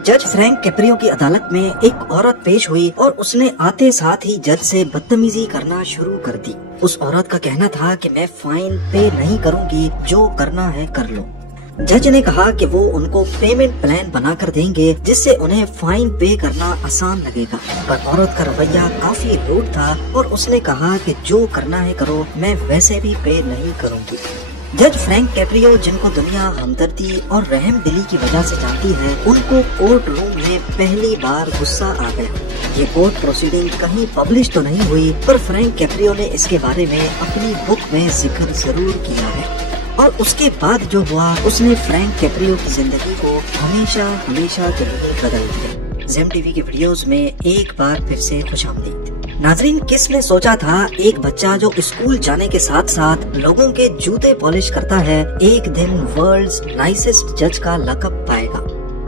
जज Frank Caprio की अदालत में एक औरत पेश हुई और उसने आते साथ ही जज से बदतमीजी करना शुरू कर दी। उस औरत का कहना था कि मैं फाइन पे नहीं करूंगी, जो करना है कर लो। जज ने कहा कि वो उनको पेमेंट प्लान बनाकर देंगे जिससे उन्हें फाइन पे करना आसान लगेगा, पर औरत का रवैया काफी रूड था और उसने कहा कि जो करना है करो, मैं वैसे भी पे नहीं करूंगी। जज फ्रैंक कैप्रियो, जिनको दुनिया हमदर्दी और रहम दिली की वजह से जानती है, उनको कोर्ट रूम में पहली बार गुस्सा आ गया। ये कोर्ट प्रोसीडिंग कहीं पब्लिश तो नहीं हुई, पर फ्रैंक कैप्रियो ने इसके बारे में अपनी बुक में जिक्र जरूर किया है। और उसके बाद जो हुआ, उसने फ्रैंक कैप्रियो की जिंदगी को हमेशा हमेशा के लिए बदल दिया। ज़ेम टीवी के वीडियोस में एक बार फिर से खुशामदीद। नाजरीन, किसने सोचा था एक बच्चा जो स्कूल जाने के साथ साथ लोगों के जूते पॉलिश करता है, एक दिन वर्ल्ड्स नाइसेस्ट जज का लक़ब पाएगा।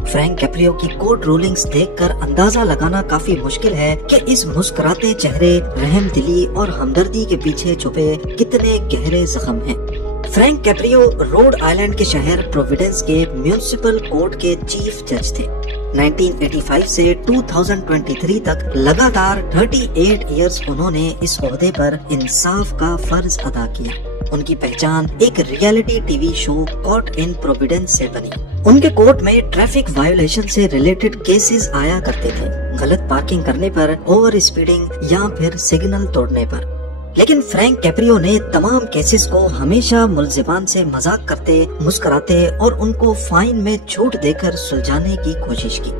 फ्रैंक कैप्रियो की कोर्ट रूलिंग्स देखकर अंदाजा लगाना काफी मुश्किल है कि इस मुस्कुराते चेहरे, रहम दिली और हमदर्दी के पीछे छुपे कितने गहरे जख्म हैं। फ्रैंक कैप्रियो रोड आइलैंड के शहर प्रोविडेंस के म्युनिसिपल कोर्ट के चीफ जज थे। 1985 से 2023 तक लगातार 38 इयर्स उन्होंने इस ओहदे पर इंसाफ का फर्ज अदा किया। उनकी पहचान एक reality TV show caught in Providence से बनी। उनके कोर्ट में ट्रैफिक वायोलेशन से रिलेटेड केसेस आया करते थे, गलत पार्किंग करने पर, ओवर स्पीडिंग या फिर सिग्नल तोड़ने पर। लेकिन फ्रैंक कैप्रियो ने तमाम केसेस को हमेशा मुल्जिमान से मजाक करते, मुस्कुराते और उनको फाइन में छूट देकर सुलझाने की कोशिश की।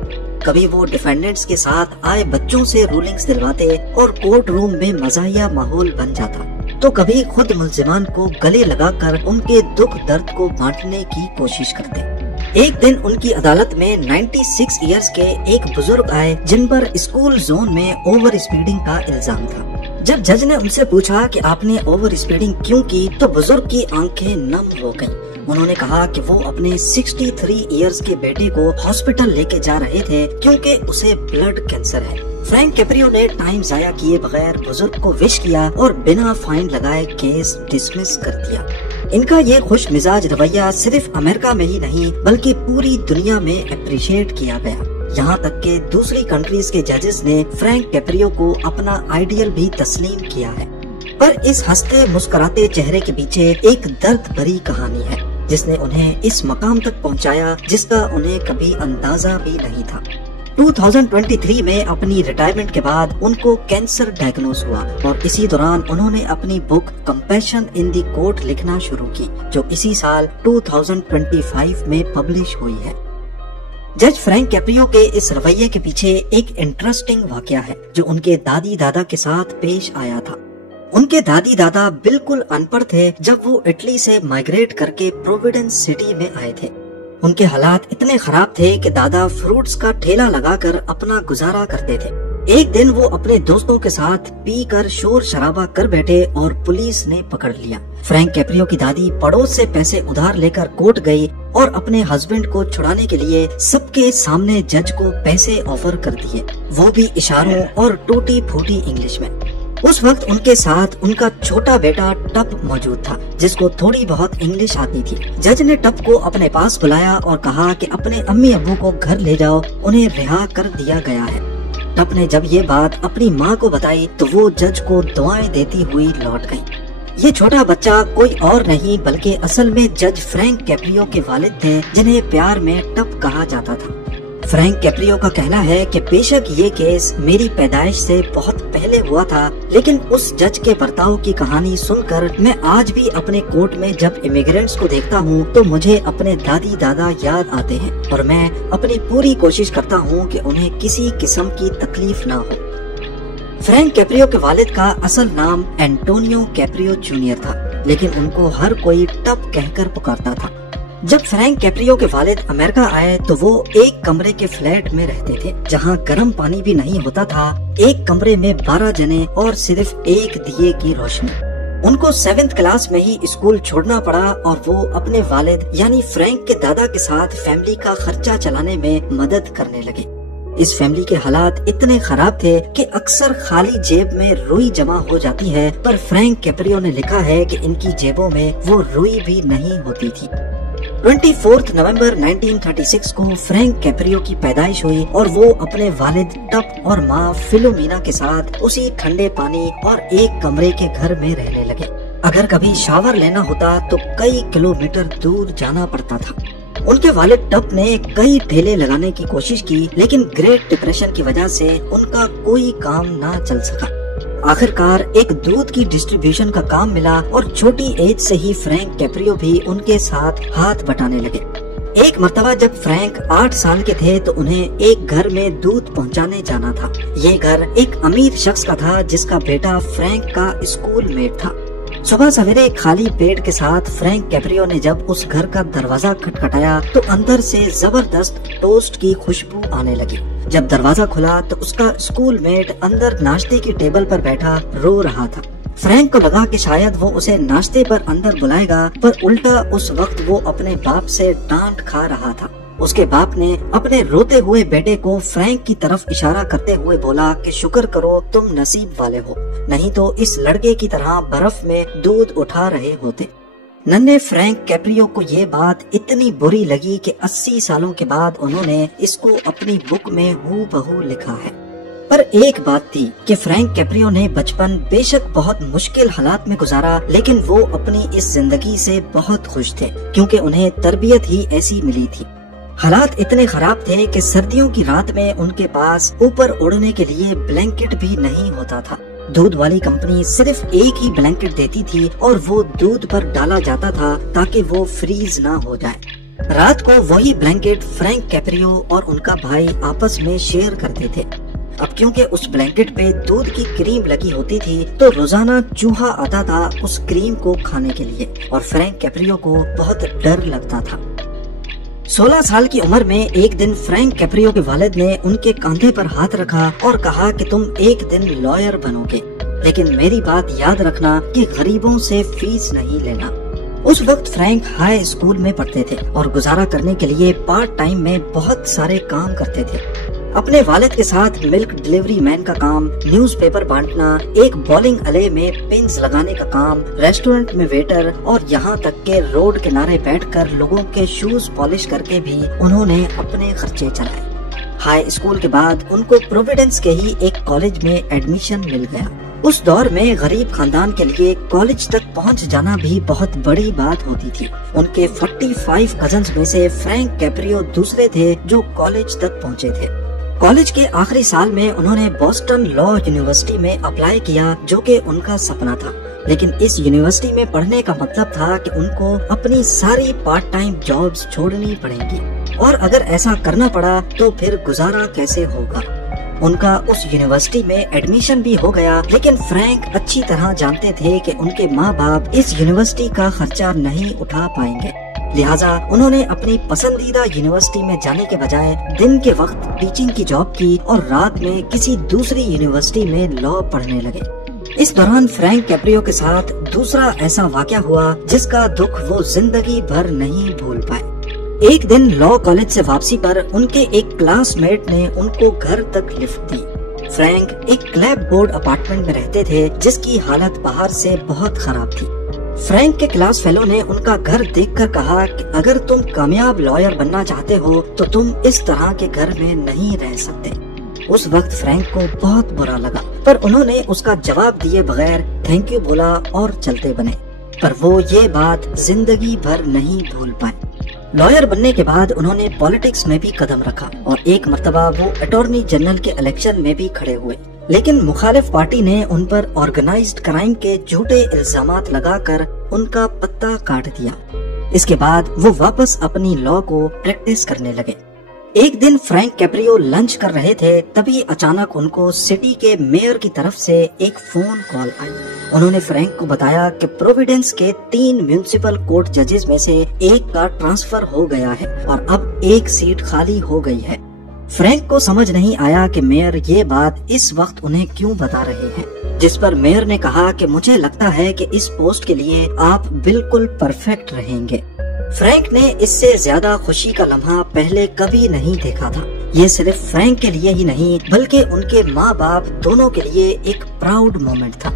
कभी वो डिफेंडेंट्स के साथ आए बच्चों से रूलिंग्स दिलवाते और कोर्ट रूम में मजाहिया माहौल बन जाता, तो कभी खुद मुल्जिमान को गले लगाकर उनके दुख दर्द को बांटने की कोशिश करते। एक दिन उनकी अदालत में 96 इयर्स के एक बुजुर्ग आए जिन पर स्कूल जोन में ओवर स्पीडिंग का इल्जाम था। जब जज ने उनसे पूछा कि आपने ओवर स्पीडिंग क्यों की, तो बुजुर्ग की आंखें नम हो गईं। उन्होंने कहा कि वो अपने 63 इयर्स के बेटे को हॉस्पिटल लेके जा रहे थे क्योंकि उसे ब्लड कैंसर है। फ्रैंक कैप्रियो ने टाइम जाया किए बगैर बुजुर्ग को विश किया और बिना फाइन लगाए केस डिसमिस कर दिया। इनका ये खुश मिजाज रवैया सिर्फ अमेरिका में ही नहीं बल्कि पूरी दुनिया में अप्रिशिएट किया गया। यहाँ तक कि दूसरी कंट्रीज के जजेस ने फ्रैंक कैप्रियो को अपना आइडियल भी तस्लीम किया है। पर इस हंसते मुस्कुराते चेहरे के पीछे एक दर्द भरी कहानी है जिसने उन्हें इस मकाम तक पहुँचाया जिसका उन्हें कभी अंदाजा भी नहीं था। 2023 में अपनी रिटायरमेंट के बाद उनको कैंसर डायग्नोज हुआ और इसी दौरान उन्होंने अपनी book compassion in the court लिखना शुरू की, जो इसी साल 2025 में पब्लिश हुई है। जज फ्रैंक कैप्रियो के इस रवैये के पीछे एक इंटरेस्टिंग वाकया है जो उनके दादी दादा के साथ पेश आया था। उनके दादी दादा बिल्कुल अनपढ़ थे जब वो इटली से माइग्रेट करके प्रोविडेंस सिटी में आए थे। उनके हालात इतने खराब थे कि दादा फ्रूट्स का ठेला लगाकर अपना गुजारा करते थे। एक दिन वो अपने दोस्तों के साथ पीकर शोर शराबा कर बैठे और पुलिस ने पकड़ लिया। फ्रैंक कैप्रियो की दादी पड़ोस से पैसे उधार लेकर कोर्ट गई और अपने हस्बैंड को छुड़ाने के लिए सबके सामने जज को पैसे ऑफर कर दिए, वो भी इशारों और टूटी फूटी इंग्लिश में। उस वक्त उनके साथ उनका छोटा बेटा टप मौजूद था जिसको थोड़ी बहुत इंग्लिश आती थी। जज ने टप को अपने पास बुलाया और कहा कि अपने अम्मी अब्बू को घर ले जाओ, उन्हें रिहा कर दिया गया है। टप ने जब ये बात अपनी माँ को बताई तो वो जज को दुआएं देती हुई लौट गई। ये छोटा बच्चा कोई और नहीं बल्कि असल में जज फ्रैंक कैप्रियो के वालिद थे जिन्हें प्यार में टप कहा जाता था। फ्रैंक कैप्रियो का कहना है कि बेशक ये केस मेरी पैदाइश से बहुत पहले हुआ था, लेकिन उस जज के बर्ताव की कहानी सुनकर मैं आज भी अपने कोर्ट में जब इमिग्रेंट्स को देखता हूँ तो मुझे अपने दादी दादा याद आते हैं और मैं अपनी पूरी कोशिश करता हूँ कि उन्हें किसी किस्म की तकलीफ ना हो। फ्रैंक कैप्रियो के वालिद का असल नाम एंटोनियो कैप्रियो जूनियर था, लेकिन उनको हर कोई टप कहकर पुकारता था। जब फ्रैंक कैप्रियो के वालिद अमेरिका आए तो वो एक कमरे के फ्लैट में रहते थे जहाँ गर्म पानी भी नहीं होता था। एक कमरे में 12 जने और सिर्फ एक दिए की रोशनी। उनको 7th क्लास में ही स्कूल छोड़ना पड़ा और वो अपने वालिद यानी फ्रैंक के दादा के साथ फैमिली का खर्चा चलाने में मदद करने लगे। इस फैमिली के हालात इतने खराब थे कि अक्सर खाली जेब में रुई जमा हो जाती है, पर फ्रैंक कैप्रियो ने लिखा है कि इनकी जेबों में वो रुई भी नहीं होती थी। 24 नवंबर 1936 को फ्रैंक कैप्रियो की पैदाइश हुई और वो अपने वालिद टप और माँ फिलोमिना के साथ उसी ठंडे पानी और एक कमरे के घर में रहने लगे। अगर कभी शावर लेना होता तो कई किलोमीटर दूर जाना पड़ता था। उनके वालिद टप ने कई ठेले लगाने की कोशिश की, लेकिन ग्रेट डिप्रेशन की वजह से उनका कोई काम ना चल सका। आखिरकार एक दूध की डिस्ट्रीब्यूशन का काम मिला और छोटी एज से ही फ्रैंक कैप्रियो भी उनके साथ हाथ बटाने लगे। एक मर्तबा जब फ्रैंक 8 साल के थे तो उन्हें एक घर में दूध पहुंचाने जाना था। ये घर एक अमीर शख्स का था जिसका बेटा फ्रैंक का स्कूल मेट था। सुबह सवेरे खाली पेट के साथ फ्रैंक कैप्रियो ने जब उस घर का दरवाजा खटखटाया तो अंदर से जबरदस्त टोस्ट की खुशबू आने लगी। जब दरवाजा खुला तो उसका स्कूल मेट अंदर नाश्ते की टेबल पर बैठा रो रहा था। फ्रैंक को लगा कि शायद वो उसे नाश्ते पर अंदर बुलाएगा, पर उल्टा उस वक्त वो अपने बाप से डांट खा रहा था। उसके बाप ने अपने रोते हुए बेटे को फ्रैंक की तरफ इशारा करते हुए बोला कि शुक्र करो तुम नसीब वाले हो, नहीं तो इस लड़के की तरह बर्फ में दूध उठा रहे होते। नन्हे फ्रैंक कैप्रियो को ये बात इतनी बुरी लगी कि 80 सालों के बाद उन्होंने इसको अपनी बुक में हूबहू लिखा है। पर एक बात थी कि फ्रैंक कैप्रियो ने बचपन बेशक बहुत मुश्किल हालात में गुजारा, लेकिन वो अपनी इस जिंदगी से बहुत खुश थे क्योंकि उन्हें तरबियत ही ऐसी मिली थी। हालात इतने खराब थे कि सर्दियों की रात में उनके पास ऊपर उड़ने के लिए ब्लैंकेट भी नहीं होता था। दूध वाली कंपनी सिर्फ एक ही ब्लैंकेट देती थी और वो दूध पर डाला जाता था ताकि वो फ्रीज ना हो जाए। रात को वही ब्लैंकेट फ्रैंक कैप्रियो और उनका भाई आपस में शेयर करते थे। अब क्योंकि उस ब्लैंकेट पे दूध की क्रीम लगी होती थी तो रोजाना चूहा आता था उस क्रीम को खाने के लिए और फ्रैंक कैप्रियो को बहुत डर लगता था। 16 साल की उम्र में एक दिन फ्रैंक कैप्रियो के वालिद ने उनके कंधे पर हाथ रखा और कहा कि तुम एक दिन लॉयर बनोगे, लेकिन मेरी बात याद रखना कि गरीबों से फीस नहीं लेना। उस वक्त फ्रैंक हाई स्कूल में पढ़ते थे और गुजारा करने के लिए पार्ट टाइम में बहुत सारे काम करते थे। अपने वालिद के साथ मिल्क डिलीवरी मैन का काम, न्यूज़पेपर बांटना, एक बॉलिंग अले में पिन्स लगाने का काम, रेस्टोरेंट में वेटर और यहाँ तक के रोड किनारे बैठकर लोगों के शूज पॉलिश करके भी उन्होंने अपने खर्चे चलाए। हाई स्कूल के बाद उनको प्रोविडेंस के ही एक कॉलेज में एडमिशन मिल गया। उस दौर में गरीब खानदान के लिए कॉलेज तक पहुंच जाना भी बहुत बड़ी बात होती थी। उनके 45 कजन्स में से फ्रैंक कैप्रियो दूसरे थे जो कॉलेज तक पहुंचे थे। कॉलेज के आखिरी साल में उन्होंने बोस्टन लॉ यूनिवर्सिटी में अप्लाई किया, जो कि उनका सपना था, लेकिन इस यूनिवर्सिटी में पढ़ने का मतलब था कि उनको अपनी सारी पार्ट टाइम जॉब्स छोड़नी पड़ेंगी और अगर ऐसा करना पड़ा तो फिर गुजारा कैसे होगा। उनका उस यूनिवर्सिटी में एडमिशन भी हो गया, लेकिन फ्रैंक अच्छी तरह जानते थे कि उनके माँ बाप इस यूनिवर्सिटी का खर्चा नहीं उठा पाएंगे। लिहाजा उन्होंने अपनी पसंदीदा यूनिवर्सिटी में जाने के बजाय दिन के वक्त टीचिंग की जॉब की और रात में किसी दूसरी यूनिवर्सिटी में लॉ पढ़ने लगे। इस दौरान फ्रैंक कैप्रियो के साथ दूसरा ऐसा वाकया हुआ जिसका दुख वो जिंदगी भर नहीं भूल पाए। एक दिन लॉ कॉलेज से वापसी पर उनके एक क्लासमेट ने उनको घर तक लिफ्ट दी। फ्रैंक एक क्लैप बोर्ड अपार्टमेंट में रहते थे जिसकी हालत बाहर से बहुत खराब थी। फ्रैंक के क्लास फेलो ने उनका घर देखकर कहा कि अगर तुम कामयाब लॉयर बनना चाहते हो तो तुम इस तरह के घर में नहीं रह सकते। उस वक्त फ्रैंक को बहुत बुरा लगा, पर उन्होंने उसका जवाब दिए बगैर थैंक यू बोला और चलते बने। पर वो ये बात जिंदगी भर नहीं भूल पाए। लॉयर बनने के बाद उन्होंने पॉलिटिक्स में भी कदम रखा और एक मर्तबा वो अटॉर्नी जनरल के इलेक्शन में भी खड़े हुए, लेकिन मुखालिफ पार्टी ने उन पर ऑर्गेनाइज्ड क्राइम के झूठे इल्जामात लगाकर उनका पत्ता काट दिया। इसके बाद वो वापस अपनी लॉ को प्रैक्टिस करने लगे। एक दिन फ्रैंक कैप्रियो लंच कर रहे थे, तभी अचानक उनको सिटी के मेयर की तरफ से एक फोन कॉल आई। उन्होंने फ्रैंक को बताया कि प्रोविडेंस के 3 म्युनिसिपल कोर्ट जजेस में से एक का ट्रांसफर हो गया है और अब एक सीट खाली हो गई है। फ्रैंक को समझ नहीं आया कि मेयर ये बात इस वक्त उन्हें क्यों बता रहे हैं, जिस पर मेयर ने कहा कि मुझे लगता है कि इस पोस्ट के लिए आप बिल्कुल परफेक्ट रहेंगे। फ्रैंक ने इससे ज्यादा खुशी का लम्हा पहले कभी नहीं देखा था। ये सिर्फ फ्रैंक के लिए ही नहीं बल्कि उनके माँ बाप दोनों के लिए एक प्राउड मोमेंट था।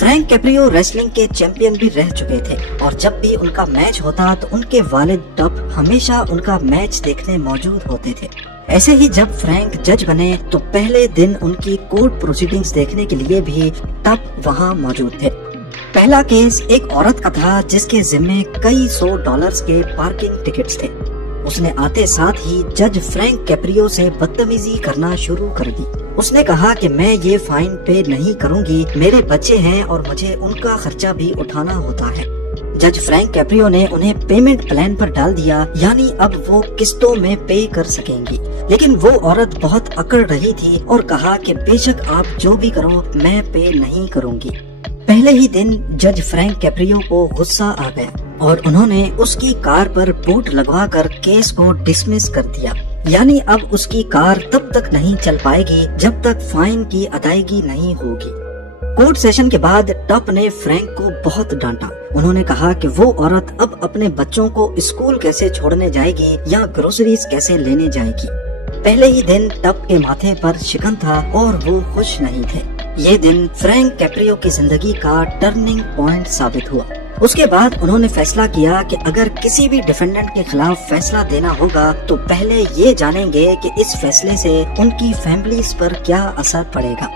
فرینک کیپریو ریسلنگ کے چیمپئن بھی رہ چکے تھے اور جب بھی ان کا میچ ہوتا تو ان کے والد ٹپ ہمیشہ ان کا میچ دیکھنے موجود ہوتے تھے۔ ایسے ہی جب فرینک جج بنے تو پہلے دن ان کی کورٹ پروسیڈنگز دیکھنے کے لیے بھی ٹپ وہاں موجود تھے۔ پہلا کیس ایک عورت کا تھا جس کے ذمے کئی $100 کے پارکنگ ٹکٹس تھے۔ اس نے آتے ساتھ ہی جج فرینک کیپریو سے بدتمیزی کرنا شروع کر دی۔ اس نے کہا کہ میں یہ فائن پے نہیں کروں گی، میرے بچے ہیں اور مجھے ان کا خرچہ بھی اٹھانا ہوتا ہے۔ جج فرینک کیپریو نے انہیں پیمنٹ پلان پر ڈال دیا، یعنی اب وہ قسطوں میں پے کر سکیں گی، لیکن وہ عورت بہت اکڑ رہی تھی اور کہا کہ بے شک آپ جو بھی کرو میں پے نہیں کروں گی۔ پہلے ہی دن جج فرینک کیپریو کو غصہ آ گیا اور انہوں نے اس کی کار پر بوٹ لگوا کر کیس کو ڈسمس کر دیا، یعنی اب اس کی کار تب تک نہیں چل پائے گی جب تک فائن کی ادائیگی نہیں ہوگی۔ کورٹ سیشن کے بعد ٹپ نے فرینک کو بہت ڈانٹا۔ انہوں نے کہا کہ وہ عورت اب اپنے بچوں کو اسکول کیسے چھوڑنے جائے گی یا گروسریز کیسے لینے جائے گی۔ پہلے ہی دن ٹپ کے ماتھے پر شکن تھا اور وہ خوش نہیں تھے۔ یہ دن فرینک کیپریو کی زندگی کا ٹرننگ پوائنٹ ثابت ہوا۔ اس کے بعد انہوں نے فیصلہ کیا کہ اگر کسی بھی ڈیفینڈنٹ کے خلاف فیصلہ دینا ہوگا تو پہلے یہ جانیں گے کہ اس فیصلے سے ان کی فیملیز پر کیا اثر پڑے گا۔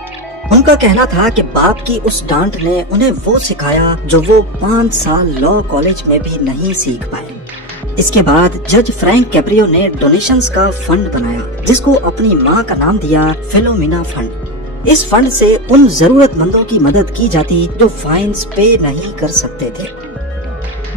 ان کا کہنا تھا کہ باپ کی اس ڈانٹ نے انہیں وہ سکھایا جو وہ 5 سال لاء کالج میں بھی نہیں سیکھ پائے۔ اس کے بعد جج فرینک کیپریو نے ڈونیشنز کا فنڈ بنایا جس کو اپنی ماں کا نام دیا فلومینا فنڈ۔ اس فنڈ سے ان ضرورت مندوں کی مدد کی جاتی جو فائنز پے نہیں کر سکتے تھے۔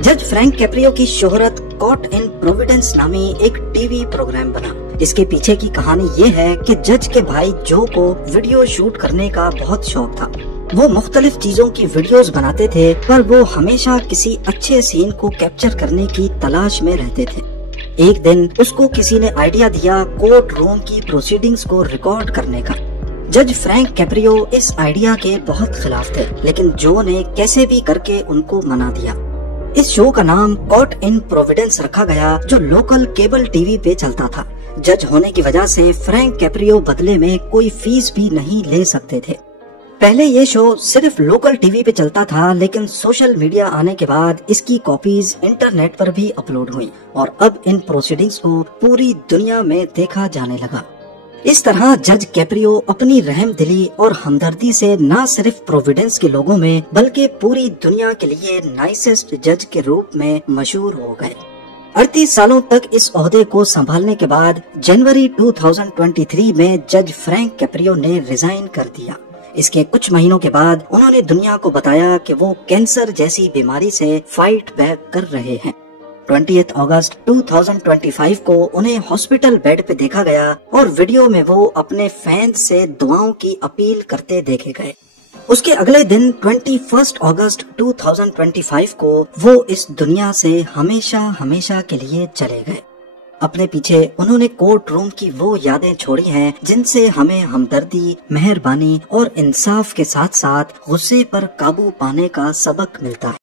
جج فرینک کیپریو کی شہرت کاٹ ان پروویڈنس نامی ایک ٹی وی پروگرام بنا۔ اس کے پیچھے کی کہانی یہ ہے کہ جج کے بھائی جو کو ویڈیو شوٹ کرنے کا بہت شوق تھا۔ وہ مختلف چیزوں کی ویڈیوز بناتے تھے پر وہ ہمیشہ کسی اچھے سین کو کیپچر کرنے کی تلاش میں رہتے تھے۔ ایک دن اس کو کسی نے آئیڈیا دیا کورٹ روم کی پروسیڈنگز کو ریکارڈ کرنے کا۔ جج فرینک کیپریو اس آئیڈیا کے بہت خلاف تھے، لیکن جو نے کیسے بھی کر کے ان کو منا دیا۔ اس شو کا نام کاٹ ان پروویڈنس رکھا گیا جو لوکل کیبل ٹی وی پہ چلتا تھا۔ جج ہونے کی وجہ سے فرینک کیپریو بدلے میں کوئی فیس بھی نہیں لے سکتے تھے۔ پہلے یہ شو صرف لوکل ٹی وی پہ چلتا تھا، لیکن سوشل میڈیا آنے کے بعد اس کی کاپیز انٹرنیٹ پر بھی اپلوڈ ہوئی اور اب ان پروسیڈنگز کو پوری دنیا میں دیکھا جانے لگا۔ اس طرح جج کیپریو اپنی رحم دلی اور ہمدردی سے نہ صرف پروویڈنس کے لوگوں میں بلکہ پوری دنیا کے لیے نائسسٹ جج کے روپ میں مشہور ہو گئے۔ 38 سالوں تک اس عہدے کو سنبھالنے کے بعد جنوری 2023 میں جج فرینک کیپریو نے ریزائن کر دیا۔ اس کے کچھ مہینوں کے بعد انہوں نے دنیا کو بتایا کہ وہ کینسر جیسی بیماری سے فائٹ بیک کر رہے ہیں۔ 20 اگست 2025 کو انہیں ہاسپٹل بیڈ پہ دیکھا گیا اور ویڈیو میں وہ اپنے فینز سے دعاؤں کی اپیل کرتے دیکھے گئے۔ اس کے اگلے دن 21 اگست 2025 کو وہ اس دنیا سے ہمیشہ کے لیے چلے گئے۔ اپنے پیچھے انہوں نے کورٹ روم کی وہ یادیں چھوڑی ہیں جن سے ہمیں ہمدردی، مہربانی اور انصاف کے ساتھ ساتھ غصے پر قابو پانے کا سبق ملتا ہے۔